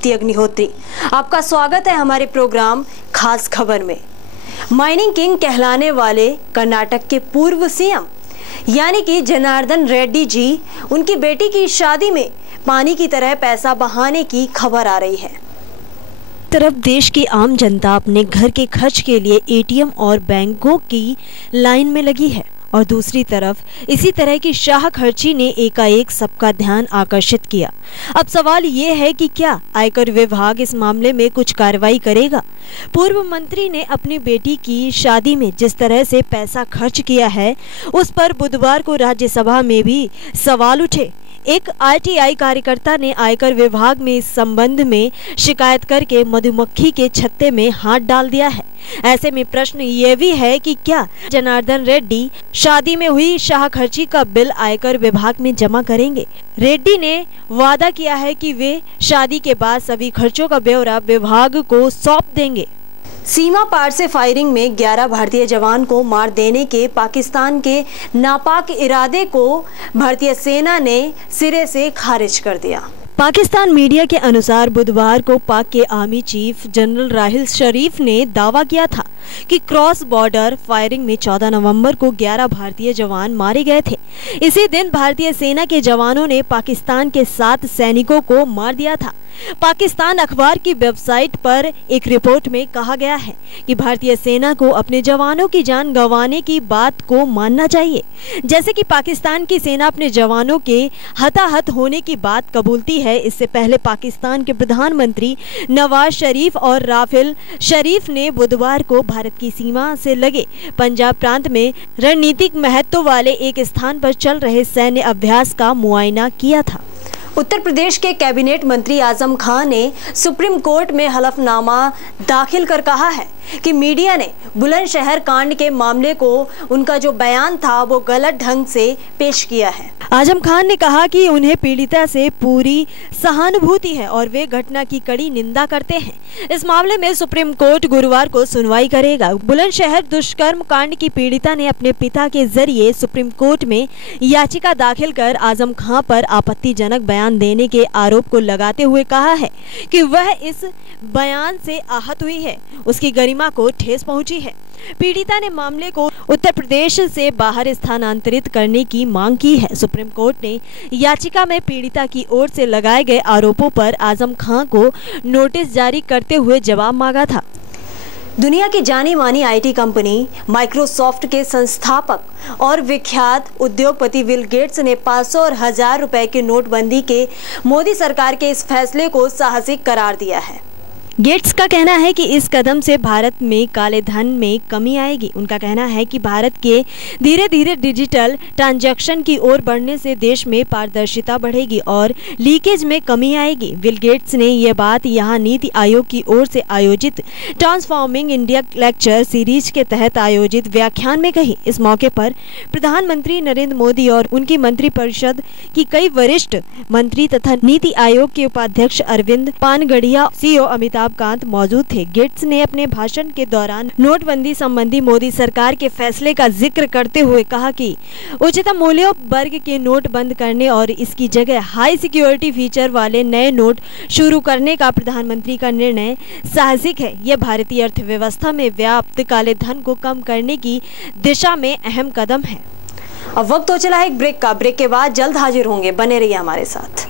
दीप्ति अग्निहोत्री। आपका स्वागत है हमारे प्रोग्राम खास खबर में। माइनिंग किंग कहलाने वाले कर्नाटक के पूर्व सीएम यानी कि जनार्दन रेड्डी जी, उनकी बेटी की शादी में पानी की तरह पैसा बहाने की खबर आ रही है। तरफ देश की आम जनता अपने घर के खर्च के लिए एटीएम और बैंकों की लाइन में लगी है और दूसरी तरफ इसी तरह की शाह खर्ची ने एकाएक सबका ध्यान आकर्षित किया। अब सवाल ये है कि क्या आयकर विभाग इस मामले में कुछ कार्रवाई करेगा? पूर्व मंत्री ने अपनी बेटी की शादी में जिस तरह से पैसा खर्च किया है, उस पर बुधवार को राज्यसभा में भी सवाल उठे। एक आरटीआई कार्यकर्ता ने आयकर विभाग में इस संबंध में शिकायत करके मधुमक्खी के छत्ते में हाथ डाल दिया है। ऐसे में प्रश्न ये भी है कि क्या जनार्दन रेड्डी शादी में हुई शाह खर्ची का बिल आयकर विभाग में जमा करेंगे? रेड्डी ने वादा किया है कि वे शादी के बाद सभी खर्चों का ब्यौरा विभाग को सौंप देंगे। सीमा पार से फायरिंग में 11 भारतीय जवान को मार देने के पाकिस्तान के नापाक इरादे को भारतीय सेना ने सिरे से खारिज कर दिया। पाकिस्तान मीडिया के अनुसार बुधवार को पाक के आर्मी चीफ जनरल राहिल शरीफ ने दावा किया था कि क्रॉस बॉर्डर फायरिंग में 14 नवंबर को 11 भारतीय जवान मारे गए थे। इसी दिन भारतीय सेना के जवानों ने पाकिस्तान के 7 सैनिकों को मार दिया था। पाकिस्तान अखबार की वेबसाइट पर एक रिपोर्ट में कहा गया है कि भारतीय सेना को अपने जवानों की जान गंवाने की बात को मानना चाहिए। जैसे कि पाकिस्तान की सेना अपने जवानों के हताहत होने की बात कबूलती है। इससे पहले पाकिस्तान के प्रधानमंत्री नवाज शरीफ और राफेल शरीफ ने बुधवार को भारत की सीमा से लगे पंजाब प्रांत में रणनीतिक महत्व वाले एक स्थान पर चल रहे सैन्य अभ्यास का मुआयना किया था। उत्तर प्रदेश के कैबिनेट मंत्री आजम खान ने सुप्रीम कोर्ट में हलफनामा दाखिल कर कहा है कि मीडिया ने बुलंदशहर कांड के मामले को उनका जो बयान था वो गलत ढंग से पेश किया है। आजम खान ने कहा कि उन्हें पीड़िता से पूरी सहानुभूति है और वे घटना की कड़ी निंदा करते हैं। इस मामले में सुप्रीम कोर्ट गुरुवार को सुनवाई करेगा। बुलंदशहर दुष्कर्म कांड की पीड़िता ने अपने पिता के जरिए सुप्रीम कोर्ट में याचिका दाखिल कर आजम खान पर आपत्तिजनक बयान देने के आरोप को लगाते हुए कहा है कि वह इस बयान से आहत हुई है, उसकी गरिमा को ठेस पहुंची है। पीड़िता ने मामले को उत्तर प्रदेश से बाहर स्थानांतरित करने की मांग की है। सुप्रीम कोर्ट ने याचिका में पीड़िता की ओर से लगाए गए आरोपों पर आजम खान को नोटिस जारी करते हुए जवाब मांगा था। दुनिया की जानी मानी आईटी कंपनी माइक्रोसॉफ्ट के संस्थापक और विख्यात उद्योगपति बिल गेट्स ने 500 और 1000 रुपए के नोटबंदी के मोदी सरकार के इस फैसले को साहसिक करार दिया है। गेट्स का कहना है कि इस कदम से भारत में काले धन में कमी आएगी। उनका कहना है कि भारत के धीरे धीरे डिजिटल ट्रांजैक्शन की ओर बढ़ने से देश में पारदर्शिता बढ़ेगी और लीकेज में कमी आएगी। बिल गेट्स ने यह बात यहां नीति आयोग की ओर से आयोजित ट्रांसफॉर्मिंग इंडिया लेक्चर सीरीज के तहत आयोजित व्याख्यान में कही। इस मौके पर प्रधानमंत्री नरेंद्र मोदी और उनकी मंत्रिपरिषद की कई वरिष्ठ मंत्री तथा नीति आयोग के उपाध्यक्ष अरविंद पानगढ़िया, सीईओ अमिताभ कांत मौजूद थे। गेट्स ने अपने भाषण के दौरान नोटबंदी संबंधी मोदी सरकार के फैसले का जिक्र करते हुए कहा कि उच्चतम मूल्यों वर्ग के नोट बंद करने और इसकी जगह हाई सिक्योरिटी फीचर वाले नए नोट शुरू करने का प्रधानमंत्री का निर्णय साहसिक है। यह भारतीय अर्थव्यवस्था में व्याप्त काले धन को कम करने की दिशा में अहम कदम है। अब वक्त हो चला है एक ब्रेक का। ब्रेक के बाद जल्द हाजिर होंगे, बने रहिए हमारे साथ।